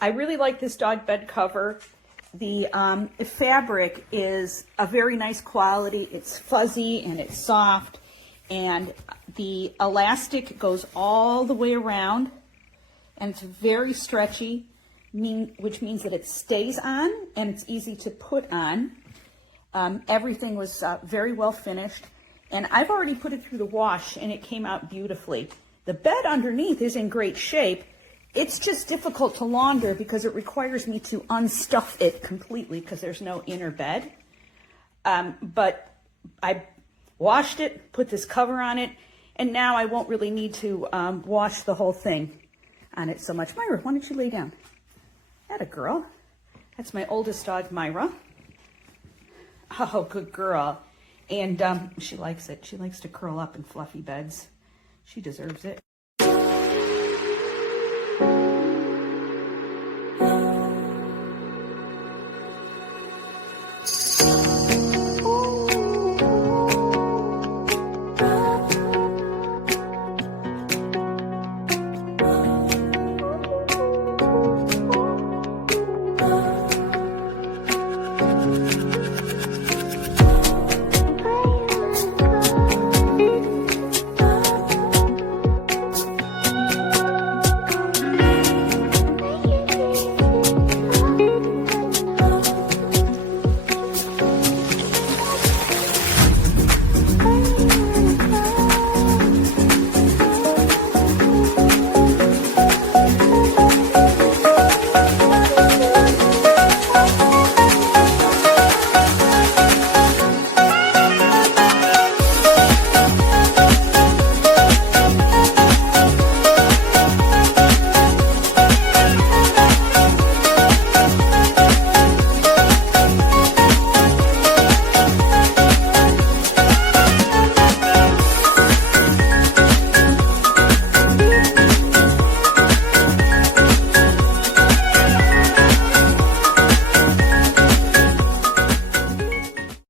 I really like this dog bed cover. The fabric is a very nice quality. It's fuzzy and it's soft, and the elastic goes all the way around, and it's very stretchy, which means that it stays on and it's easy to put on. Everything was very well finished, and I've already put it through the wash and it came out beautifully. The bed underneath is in great shape. It's just difficult to launder because it requires me to unstuff it completely because there's no inner bed. But I washed it, put this cover on it, and now I won't really need to wash the whole thing on it so much. Myra, why don't you lay down? Atta girl. That's my oldest dog, Myra. Oh, good girl. And she likes it. She likes to curl up in fluffy beds. She deserves it.